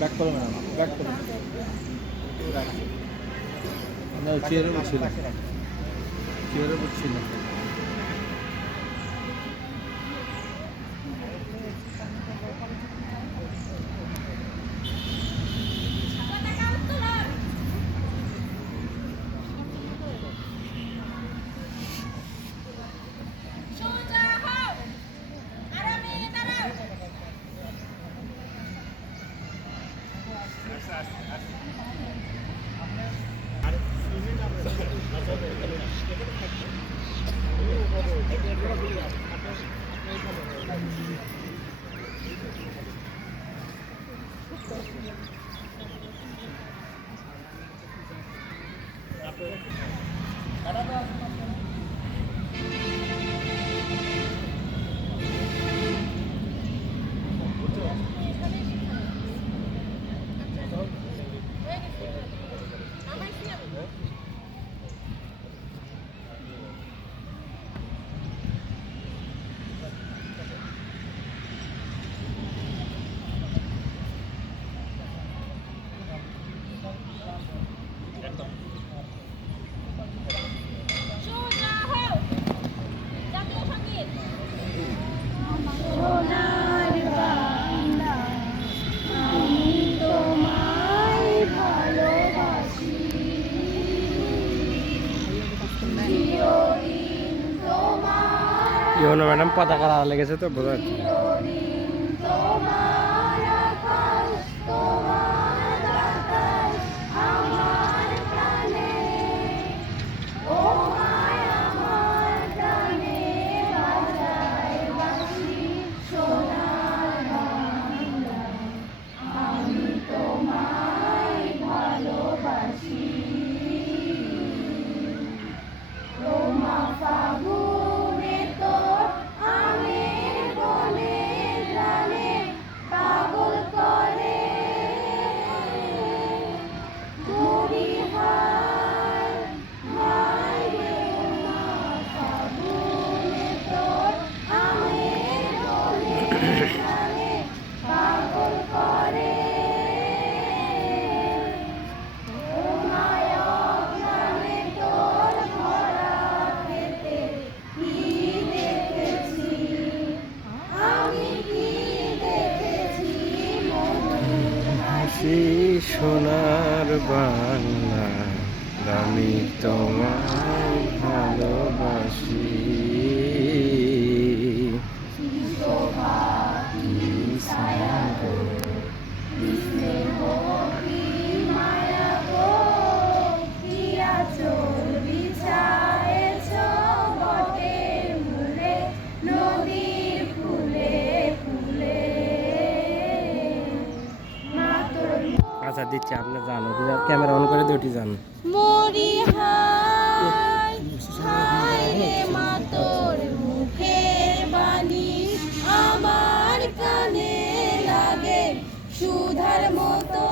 Back করো madam, back করো। না চেয়ারে বসছিল, চেয়ারে বসছিল। ইউনো ম্যাডাম পতাকা লেগেছে তো বোঝা যাচ্ছে। সোনার বাংলা আমি তোমায় ভালোবাসি। আচ্ছা দিচ্ছি, আপনি যান, ক্যামেরা অন করে দুটি যান। মরি হায় মা তোর মুখের বাণী আমার কানে লাগে সুধার মতো